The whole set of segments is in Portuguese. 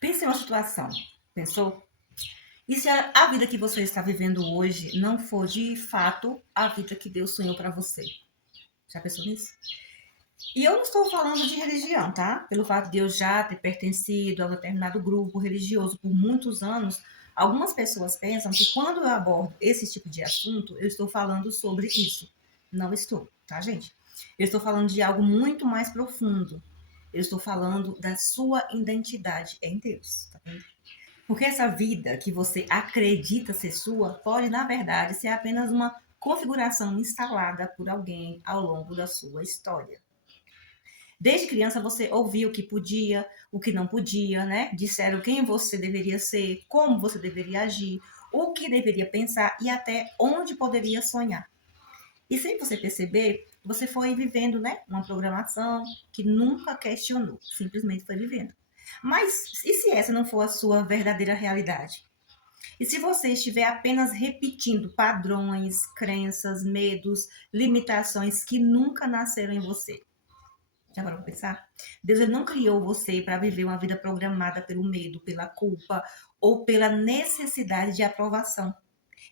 Pense em uma situação. Pensou? E se a vida que você está vivendo hoje não for de fato a vida que Deus sonhou para você? Já pensou nisso? E eu não estou falando de religião, tá? Pelo fato de eu já ter pertencido a um determinado grupo religioso por muitos anos, algumas pessoas pensam que quando eu abordo esse tipo de assunto, eu estou falando sobre isso. Não estou, tá, gente? Eu estou falando de algo muito mais profundo. Eu estou falando da sua identidade em Deus, tá vendo? Porque essa vida que você acredita ser sua pode, na verdade, ser apenas uma configuração instalada por alguém ao longo da sua história. Desde criança você ouviu o que podia, o que não podia, né? Disseram quem você deveria ser, como você deveria agir, o que deveria pensar e até onde poderia sonhar. E sem você perceber, você foi vivendo, né, uma programação que nunca questionou, simplesmente foi vivendo. Mas e se essa não for a sua verdadeira realidade? E se você estiver apenas repetindo padrões, crenças, medos, limitações que nunca nasceram em você? Já parou pra pensar? Deus ele não criou você para viver uma vida programada pelo medo, pela culpa ou pela necessidade de aprovação.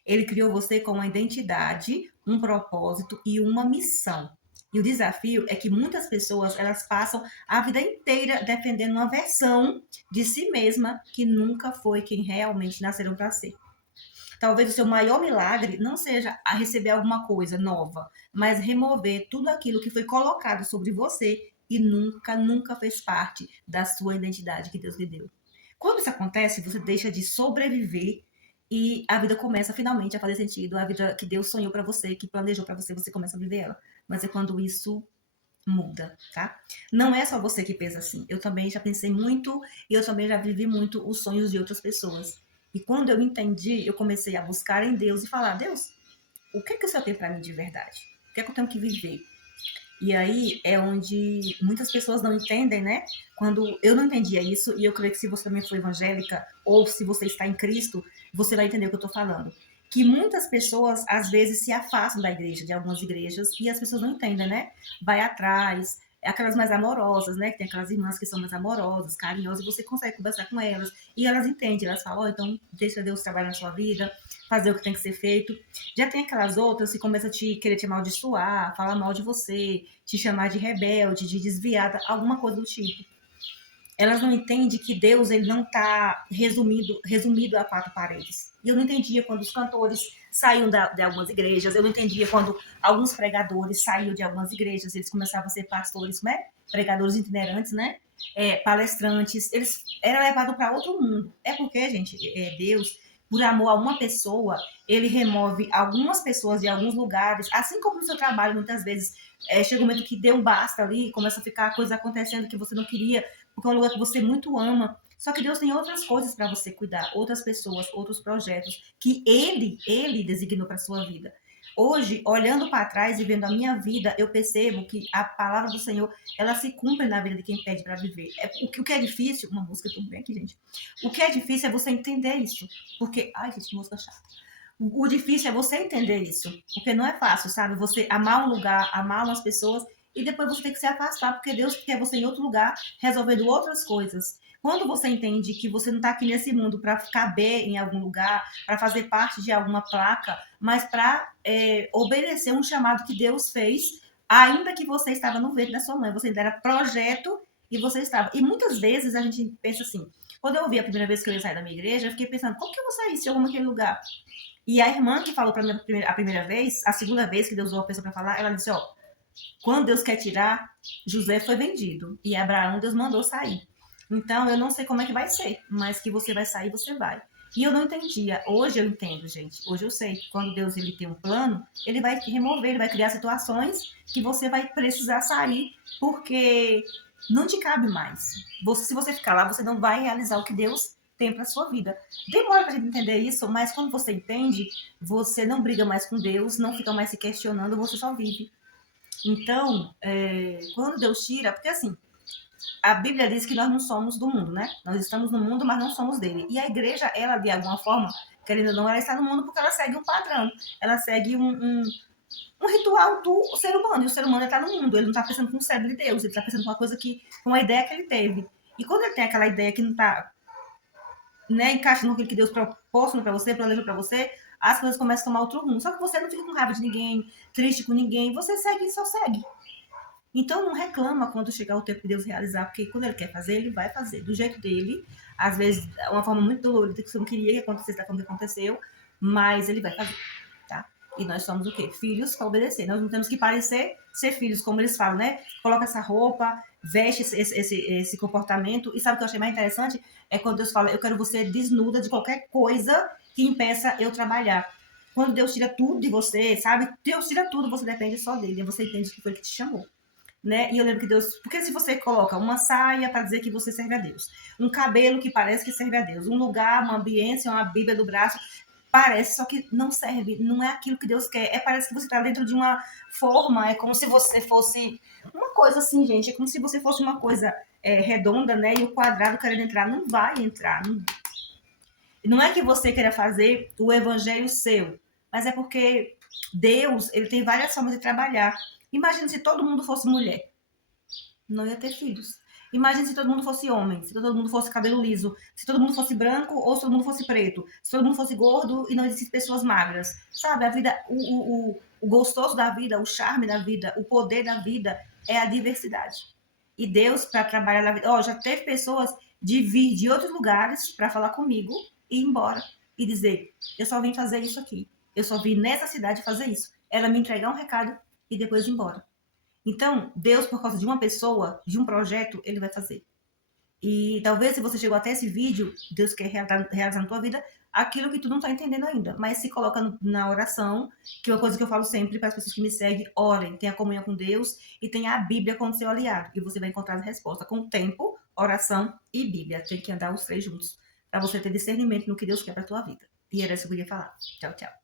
Ele criou você com uma identidade, um propósito e uma missão. E o desafio é que muitas pessoas elas passam a vida inteira defendendo uma versão de si mesma que nunca foi quem realmente nasceram para ser. Talvez o seu maior milagre não seja a receber alguma coisa nova, mas remover tudo aquilo que foi colocado sobre você e nunca fez parte da sua identidade que Deus lhe deu. Quando isso acontece, você deixa de sobreviver e a vida começa finalmente a fazer sentido. A vida que Deus sonhou para você, que planejou para você, você começa a viver ela. Mas é quando isso muda, tá? Não é só você que pensa assim. Eu também já pensei muito e eu também já vivi muito os sonhos de outras pessoas. E quando eu entendi, eu comecei a buscar em Deus e falar: Deus, o que é que o Senhor tem para mim de verdade? O que é que eu tenho que viver? E aí é onde muitas pessoas não entendem, né? Quando eu não entendia isso, e eu creio que se você também for evangélica, ou se você está em Cristo, você vai entender o que eu estou falando. Que muitas pessoas, às vezes, se afastam da igreja, de algumas igrejas, e as pessoas não entendem, né? Vai atrás, aquelas mais amorosas, né? Que tem aquelas irmãs que são mais amorosas, carinhosas, e você consegue conversar com elas, e elas entendem, elas falam: oh, então deixa Deus trabalhar na sua vida, fazer o que tem que ser feito. Já tem aquelas outras que começam a querer te amaldiçoar, falar mal de você, te chamar de rebelde, de desviada, alguma coisa do tipo. Elas não entendem que Deus ele não está resumido a quatro paredes. E eu não entendia quando os cantores saíam de algumas igrejas, eu não entendia quando alguns pregadores saíam de algumas igrejas, eles começavam a ser pastores, né? Pregadores itinerantes, né? Palestrantes, eles eram levados para outro mundo. É porque, gente, Deus, por amor a uma pessoa, ele remove algumas pessoas de alguns lugares, assim como no seu trabalho, muitas vezes chega um momento que deu um basta ali, começa a ficar coisa acontecendo que você não queria, porque é um lugar que você muito ama. Só que Deus tem outras coisas para você cuidar, outras pessoas, outros projetos que ele designou para sua vida. Hoje, olhando para trás e vendo a minha vida, eu percebo que a palavra do Senhor, ela se cumpre na vida de quem pede para viver. O que é difícil, uma música tudo bem aqui, gente. O que é difícil é você entender isso. Porque, ai, gente, que música chata. O difícil é você entender isso, porque não é fácil, sabe? Você amar um lugar, amar umas pessoas e depois você tem que se afastar, porque Deus quer você em outro lugar, resolvendo outras coisas. Quando você entende que você não está aqui nesse mundo para caber em algum lugar, para fazer parte de alguma placa, mas para obedecer um chamado que Deus fez, ainda que você estava no ventre da sua mãe, você ainda era projeto e você estava. E muitas vezes a gente pensa assim, quando eu ouvi a primeira vez que eu ia sair da minha igreja, eu fiquei pensando, como que eu vou sair se eu amo aquele lugar? E a irmã que falou para mim a primeira vez, a segunda vez que Deus usou a pessoa para falar, ela disse: ó, quando Deus quer tirar, José foi vendido e Abraão Deus mandou sair. Então eu não sei como é que vai ser, mas que você vai sair, você vai. E eu não entendia. Hoje eu entendo, gente. Hoje eu sei que quando Deus ele tem um plano, ele vai te remover, ele vai criar situações que você vai precisar sair, porque não te cabe mais. Se você ficar lá, você não vai realizar o que Deus tem para sua vida. Demora para gente entender isso, mas quando você entende, você não briga mais com Deus, não fica mais se questionando, você só vive. Então, quando Deus tira, porque assim, a Bíblia diz que nós não somos do mundo, né? Nós estamos no mundo, mas não somos dele. E a igreja, ela, de alguma forma, querendo ou não, ela está no mundo porque ela segue um padrão. Ela segue um ritual do ser humano. E o ser humano está no mundo. Ele não está pensando com o cérebro de Deus. Ele está pensando com uma coisa que, com uma ideia que ele teve. E quando ele tem aquela ideia que não está né, encaixa no que Deus proporciona para você, planejou para você, as coisas começam a tomar outro rumo. Só que você não fica com raiva de ninguém, triste com ninguém, você segue e só segue. Então não reclama quando chegar o tempo de Deus realizar, porque quando ele quer fazer, ele vai fazer do jeito dele. Às vezes, uma forma muito dolorida que você não queria que acontecesse da forma que aconteceu, mas ele vai fazer, tá? E nós somos o quê? Filhos para obedecer. Nós não temos que parecer ser filhos, como eles falam, né? Coloca essa roupa, veste esse comportamento. E sabe o que eu achei mais interessante? É quando Deus fala, eu quero você desnuda de qualquer coisa que impeça eu trabalhar. Quando Deus tira tudo de você, sabe? Deus tira tudo, você depende só dele. E você entende que foi ele que te chamou, né? E eu lembro que Deus, porque se você coloca uma saia para dizer que você serve a Deus, um cabelo que parece que serve a Deus, um lugar, uma ambiência, uma Bíblia do braço, parece, só que não serve, não é aquilo que Deus quer. É, parece que você está dentro de uma forma, é como se você fosse uma coisa assim, gente, é como se você fosse uma coisa redonda, né? E o quadrado querendo entrar, não vai entrar. Não é que você queira fazer o evangelho seu, mas é porque Deus, ele tem várias formas de trabalhar. Imagina se todo mundo fosse mulher, não ia ter filhos. Imagina se todo mundo fosse homem, se todo mundo fosse cabelo liso, se todo mundo fosse branco ou se todo mundo fosse preto, se todo mundo fosse gordo e não existissem pessoas magras. Sabe, a vida, o gostoso da vida, o charme da vida, o poder da vida é a diversidade. E Deus, para trabalhar na vida, já teve pessoas de vir de outros lugares para falar comigo e ir embora e dizer: eu só vim fazer isso aqui, eu só vim nessa cidade fazer isso. Ela me entregar um recado e depois ir embora. Então, Deus, por causa de uma pessoa, de um projeto, ele vai fazer. E talvez se você chegou até esse vídeo, Deus quer realizar na tua vida aquilo que tu não está entendendo ainda. Mas se coloca na oração, que é uma coisa que eu falo sempre para as pessoas que me seguem: orem, tenha comunhão com Deus e tenha a Bíblia como seu aliado. E você vai encontrar as respostas com tempo, oração e Bíblia. Tem que andar os três juntos para você ter discernimento no que Deus quer para tua vida. E era isso que eu queria falar. Tchau, tchau.